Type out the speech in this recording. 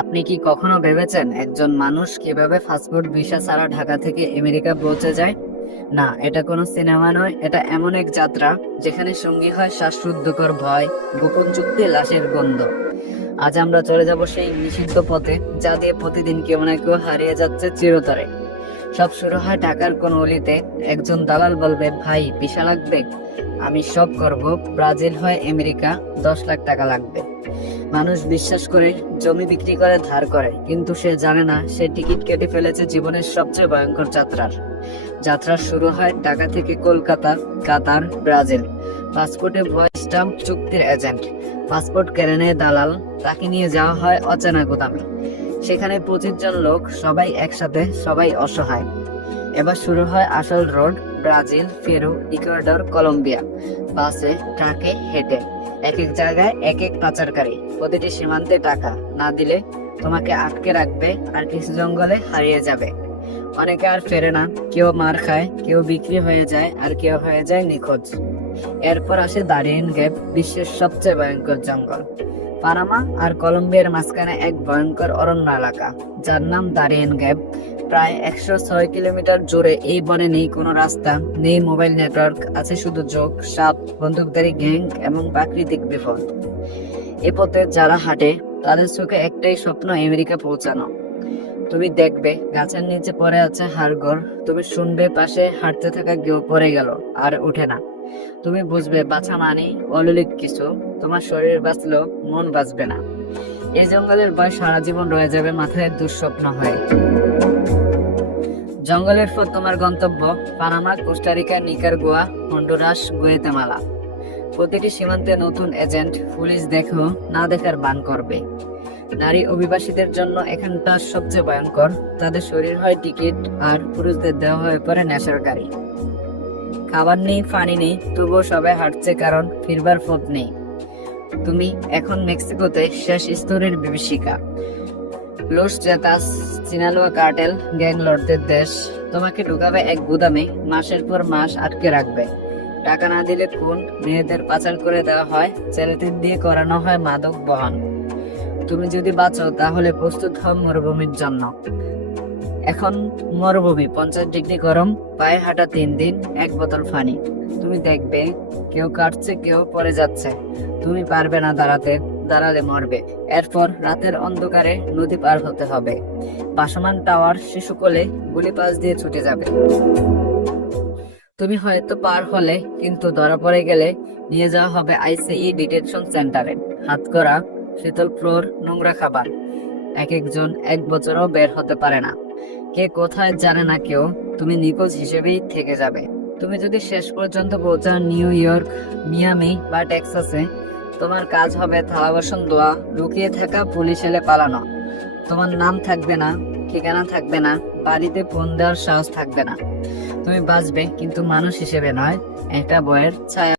আপনি কি কখনো ভেবেছেন একজন মানুষ কীভাবে পাসপোর্ট ভিসা ছাড়া ঢাকা থেকে আমেরিকা পৌঁছে যায়? না, এটা কোনো সিনেমা নয়, এটা এমন এক যাত্রা যেখানে সঙ্গী হয় শ্বাসরুদ্ধকর ভয়, গোপন চুক্তি, লাশের গন্ধ। আজ আমরা চলে যাব সেই নিষিদ্ধ পথে, যা দিয়ে প্রতিদিন কেউ না কেউ হারিয়ে যাচ্ছে চিরতরে। সব শুরু হয় ঢাকার কোন অলিতে, একজন দালাল বলবে, ভাই, ভিসা লাগবে? আমি সব করব, ব্রাজিল হয় আমেরিকা, দশ লাখ টাকা লাগবে। মানুষ বিশ্বাস করে, জমি বিক্রি করে, ধার করে। কিন্তু সে জানে না, সে টিকিট কেটে ফেলেছে জীবনের সবচেয়ে ভয়ঙ্কর যাত্রার। যাত্রা শুরু হয় ঢাকা থেকে কলকাতা, কাতার, ব্রাজিল। পাসপোর্টে ভয়েস স্টাম্প চুক্তির এজেন্ট। পাসপোর্ট কেড়ে নেয় দালাল। তাকে নিয়ে যাওয়া হয় অচেনা গোদামে। সেখানে পঁচিশ জন লোক, সবাই একসাথে, সবাই অসহায়। এবার শুরু হয় আসল road, Brazil, Peru, Ecuador, Colombia. বাসে, ট্রাকে হেঁটে। এক এক জায়গায় এক এক পাচারকারী। প্রতিটি সীমান্তে টাকা না দিলে তোমাকে আটকে রাখবে আর কিছু জঙ্গলে হারিয়ে যাবে। অনেকে আর ফেরে না। কেউ মার খায়, কেউ বিক্রি হয়ে যায় আর কেউ হয়ে যায় নিখোঁজ। এরপর আসে দারিয়েন গ্যাপ বিশ্বের সবচেয়ে ভয়ঙ্কর জঙ্গল। পানামা আর কলম্বিয়ার মাঝখানে এক ভয়ঙ্কর অরণ্য এলাকা, যার নাম দারিয়েন গ্যাপ। প্রায় একশো ছয় কিলোমিটার জুড়ে এই বনে নেই কোনো রাস্তা, নেই মোবাইল নেটওয়ার্ক, আছে শুধু যোগ সাপ, বন্দুকধারী গ্যাং এবং প্রাকৃতিক বিপদ। এ পথে যারা হাঁটে, তাদের চোখে একটাই স্বপ্ন, আমেরিকা পৌঁছানো। তুমি দেখবে, গাছের নিচে পড়ে আছে হাড়গোড়, তুমি শুনবে পাশে হাঁটতে থাকা কেউ পড়ে গেল, আর উঠে না। তুমি বুঝবে বাঁচা মানে অলৌলিক কিছু। তোমার শরীর বাঁচলেও মন বাঁচবে না। এই জঙ্গলের ভয় সারা জীবন রয়ে যাবে মাথায় দুঃস্বপ্ন হয়ে। জঙ্গলের পর তোমার গন্তব্য, Panama, Costa Rica, Nicaragua, Honduras, Guatemala. প্রতিটি সীমান্তে নতুন এজেন্ট, পুলিশ দেখো, না দেখার বান করবে। নারী অভিবাসীদের জন্য এখানটা সবচেয়ে ভয়ঙ্কর। তাদের শরীর হয় টিকিট আর পুরুষদের দেওয়া হয়ে পড়ে নেশার গাড়ি। খাবার নেই, পানি নেই, তবুও সবাই হাঁটছে কারণ ফিরবার পথ নেই। তুমি এখন মেক্সিকোতে শেষ স্তরের বিভীষিকা। Los Zetas, Sinaloa cartel, gang লর্ডদের দেশ। তোমাকে ঢুকাবে এক গুদামে, মাসের পর মাস আটকে রাখবে। টাকা না দিলে খুন, মেয়েদের পাচার করে দেওয়া হয়, ছেলেদের দিয়ে করানো হয় মাদক বহন। তুমি যদি বাঁচো তাহলে প্রস্তুত হও মরুভূমির জন্য। এখন মরুভূমি, পঞ্চাশ ডিগ্রি গরম, পায়ে হাঁটা তিন দিন, এক বোতল পানি। তুমি দেখবে, কেউ কাটছে, কেউ পড়ে যাচ্ছে। তুমি পারবে না দাঁড়াতে, দাঁড়ালে মরবে। এরপর রাতের অন্ধকারে নদী পার হতে হবে। পাশমান টাওয়ার শিশু কোলে গুলি পাশ দিয়ে ছুটে যাবে। তুমি হয়তো পার হলে, কিন্তু ধরা পড়ে গেলে নিয়ে যাওয়া হবে আইসিই ডিটেনশন সেন্টারে। হাত করা শীতল ফ্লোর, নোংরা খাবার। এক একজন এক বছরও বের হতে পারে না। কে কোথায় জানে না কেউ, তুমি নিখোঁজ হিসেবেই থেকে যাবে। তুমি যদি শেষ পর্যন্ত পৌঁছাও নিউ ইয়র্ক, মিয়ামি বা টেক্সাসে, তোমার কাজ হবে থালা বাসন দোয়া লুকিয়ে থাকা পুলিশ এলে পালানো। তোমার নাম থাকবে না, ঠিকানা থাকবে না, বাড়িতে ফোন দেওয়ার সাহস থাকবে না। তুমি বাঁচবে, কিন্তু মানুষ হিসেবে নয় একটা বইয়ের ছায়া।